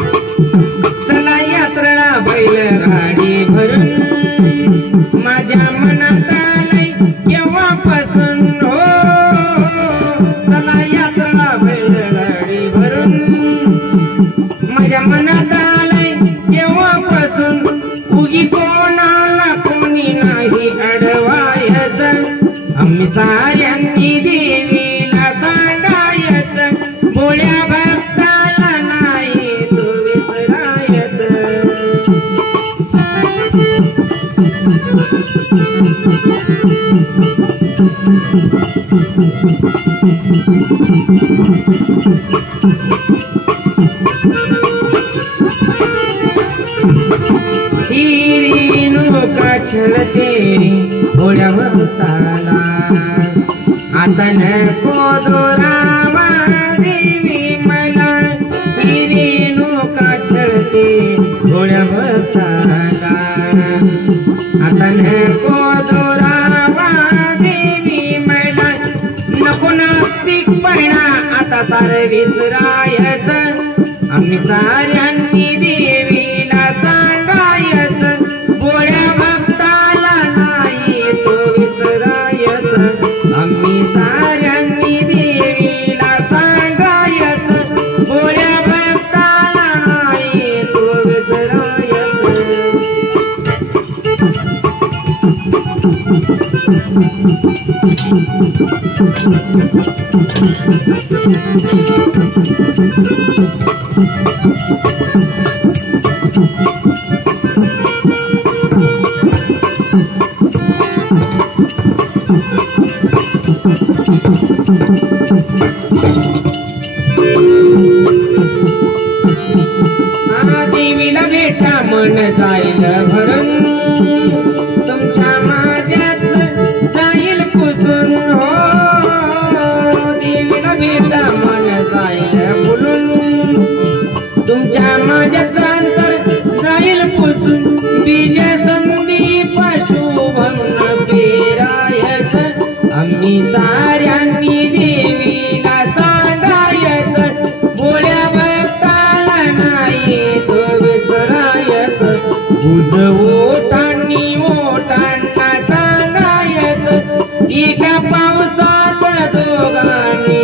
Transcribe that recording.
चला यात्रा बैलगाडी भरून माझ्या मनात आलंय केव्हापासून हो चला यात्रा बैलगाडी भरून माझ्या मनात आलंय केव्हापासून उगी कोणाला कोणी नाही अडवायचं आम्ही साऱ्यांनी देवीला सांगायचं बोळ्या भक्ताला नाही तू विसरायचं तेरी नौका चलते भोळ्या भक्ताला आता नको दोरावा देवी मला तेरी नौका चलते भोळ्या भक्ताला आता नको दोरावा देवी मला नको नास्तिकपणा आता सारं विसरायचं आम्ही साऱ्यांनी देवीला सांगायचं बोळ्या भक्ताला नाही तो विसरायचं आम्ही साऱ्यांनी देवीला सांगायचं बोळ्या भक्ताला नाही तो विसरायचं देवीला भेटा मन जाईल भरून तुमच्या माझ्यात जाईल पुसून हो देवीला भेटा मन जाईल बोलून तुमच्या माझ्यात अंतर जाईल पुसून बीज संदीप शुभम पेरायचं आम्ही साऱ्यांनी देवीला सांगायचं बोळ्या भक्ताला नाही तो विसरायचं ओठांनी ओठांना सांगायचं एका पावसात दोघांनी